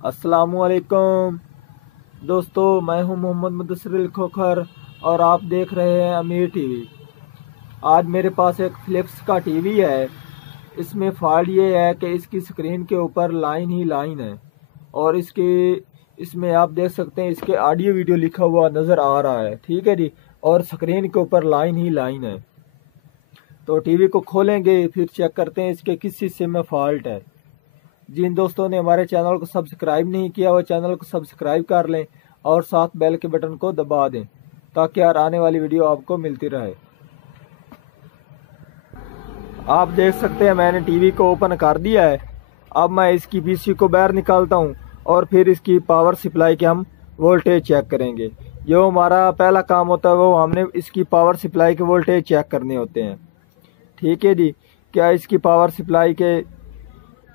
अस्सलामुअलैकुम दोस्तों, मैं हूं मोहम्मद मुदस्सिर खोखर और आप देख रहे हैं अमीर टीवी। आज मेरे पास एक फिलिप्स का टीवी है। इसमें फॉल्ट ये है कि इसकी स्क्रीन के ऊपर लाइन ही लाइन है और इसमें आप देख सकते हैं इसके ऑडियो वीडियो लिखा हुआ नज़र आ रहा है, ठीक है जी। और स्क्रीन के ऊपर लाइन ही लाइन है। तो टीवी को खोलेंगे, फिर चेक करते हैं इसके किस हिस्से में फॉल्ट है। जिन दोस्तों ने हमारे चैनल को सब्सक्राइब नहीं किया वो चैनल को सब्सक्राइब कर लें और साथ बेल के बटन को दबा दें ताकि हर आने वाली वीडियो आपको मिलती रहे। आप देख सकते हैं मैंने टीवी को ओपन कर दिया है। अब मैं इसकी पीसी को बाहर निकालता हूं और फिर इसकी पावर सप्लाई के हम वोल्टेज चेक करेंगे। जो हमारा पहला काम होता है वो हमने इसकी पावर सप्लाई के वोल्टेज चेक करने होते हैं, ठीक है जी। क्या इसकी पावर सप्लाई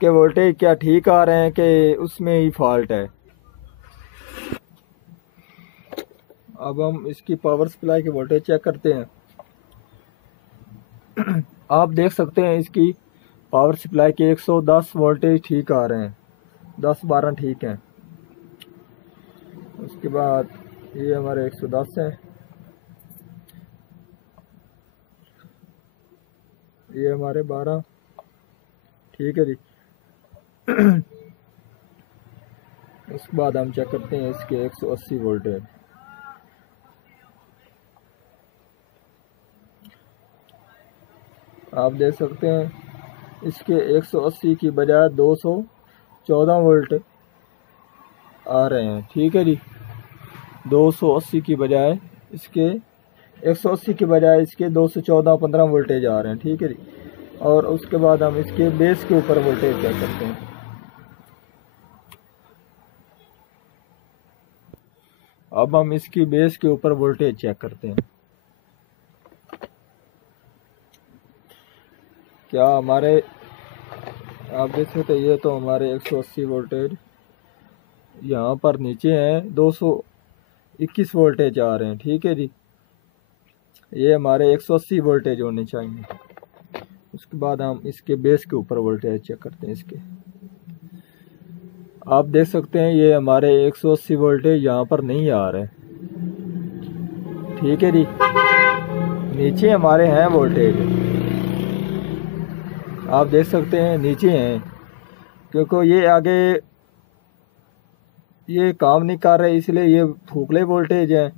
के वोल्टेज क्या ठीक आ रहे हैं कि उसमें ही फॉल्ट है। अब हम इसकी पावर सप्लाई के वोल्टेज चेक करते हैं। आप देख सकते हैं इसकी पावर सप्लाई के 110 वोल्टेज ठीक आ रहे हैं, 10-12 ठीक हैं। उसके बाद ये हमारे 110 हैं, ये हमारे 12, ठीक है जी। उसके बाद हम चेक करते हैं इसके 180 वोल्टेज। आप देख सकते हैं इसके 180 की बजाय 214 वोल्ट आ रहे हैं, ठीक है जी। 280 की बजाय इसके 180 की बजाय इसके 214-15 वोल्टेज आ रहे हैं, ठीक है जी। और उसके बाद हम इसके बेस के ऊपर वोल्टेज चेक करते हैं। अब हम इसकी बेस के ऊपर वोल्टेज चेक करते हैं। क्या हमारे आप देख सकते हैं ये तो हमारे 180 वोल्टेज यहाँ पर नीचे हैं, 221 वोल्टेज आ रहे हैं, ठीक है जी। ये हमारे 180 वोल्टेज होने चाहिए। उसके बाद हम इसके बेस के ऊपर वोल्टेज चेक करते हैं इसके। आप देख सकते हैं ये हमारे 180 वोल्टेज यहाँ पर नहीं आ रहे, ठीक है जी। नीचे हमारे हैं वोल्टेज, आप देख सकते हैं नीचे हैं, क्योंकि ये आगे ये काम नहीं कर रहे इसलिए ये फूकले वोल्टेज हैं।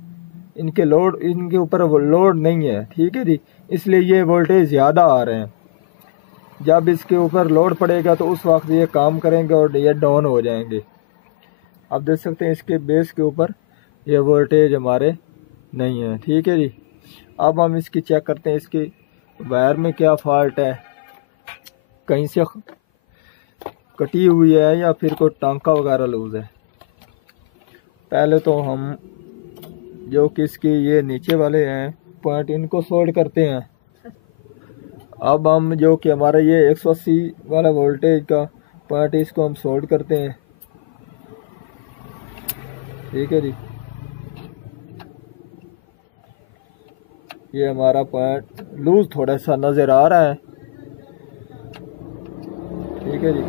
इनके ऊपर लोड नहीं है, ठीक है जी, इसलिए ये वोल्टेज ज़्यादा आ रहे हैं। जब इसके ऊपर लोड पड़ेगा तो उस वक्त ये काम करेंगे और ये डाउन हो जाएंगे। आप देख सकते हैं इसके बेस के ऊपर ये वोल्टेज हमारे नहीं है, ठीक है जी। अब हम इसकी चेक करते हैं इसकी वायर में क्या फॉल्ट है, कहीं से कटी हुई है या फिर कोई टांका वगैरह लूज है। पहले तो हम जो कि इसके ये नीचे वाले हैं पॉइंट इनको सोल्ड करते हैं। अब हम जो कि हमारा ये 180 वाला वोल्टेज का पॉइंट इसको हम सोल्ड करते हैं, ठीक है जी। ये हमारा पॉइंट लूज थोड़ा सा नज़र आ रहा है, ठीक है जी।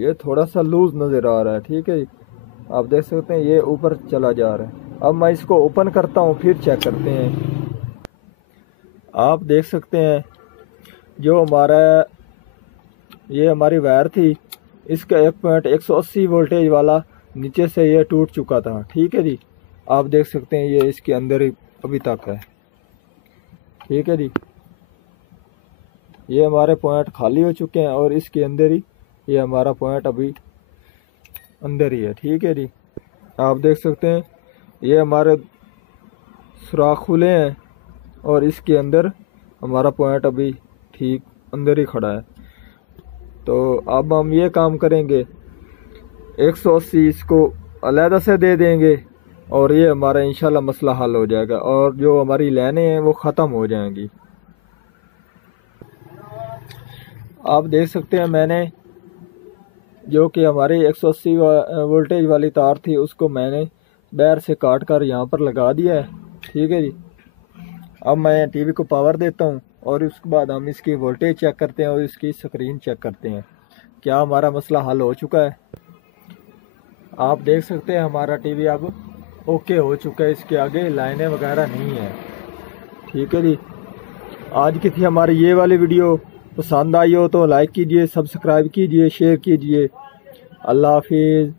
ये थोड़ा सा लूज नज़र आ रहा है, ठीक है जी। आप देख सकते हैं ये ऊपर चला जा रहा है। अब मैं इसको ओपन करता हूँ फिर चेक करते हैं। आप देख सकते हैं जो ये हमारी वायर थी इसका एक पॉइंट 180 वोल्टेज वाला नीचे से ये टूट चुका था, ठीक है जी। आप देख सकते हैं ये इसके अंदर ही अभी तक है, ठीक है जी। ये हमारे पॉइंट खाली हो चुके हैं और इसके अंदर ही ये हमारा पॉइंट अभी अंदर ही है, ठीक है जी। आप देख सकते हैं ये हमारे सुराख खुले हैं और इसके अंदर हमारा पॉइंट अभी ठीक अंदर ही खड़ा है। तो अब हम ये काम करेंगे 180 इसको अलहदा से दे देंगे और ये हमारा इंशाल्लाह मसला हल हो जाएगा और जो हमारी लाइनें हैं वो ख़त्म हो जाएंगी। आप देख सकते हैं मैंने जो कि हमारी 180 वोल्टेज वाली तार थी उसको मैंने बाहर से काट कर यहाँ पर लगा दिया है, ठीक है जी। अब मैं टीवी को पावर देता हूँ और उसके बाद हम इसकी वोल्टेज चेक करते हैं और इसकी स्क्रीन चेक करते हैं। क्या हमारा मसला हल हो चुका है? आप देख सकते हैं हमारा टीवी अब ओके हो चुका है, इसके आगे लाइनें वगैरह नहीं है। ठीक है जी, आज की थी हमारी ये वाली वीडियो। पसंद आई हो तो लाइक कीजिए, सब्सक्राइब कीजिए, शेयर कीजिए। अल्लाह हाफिज़।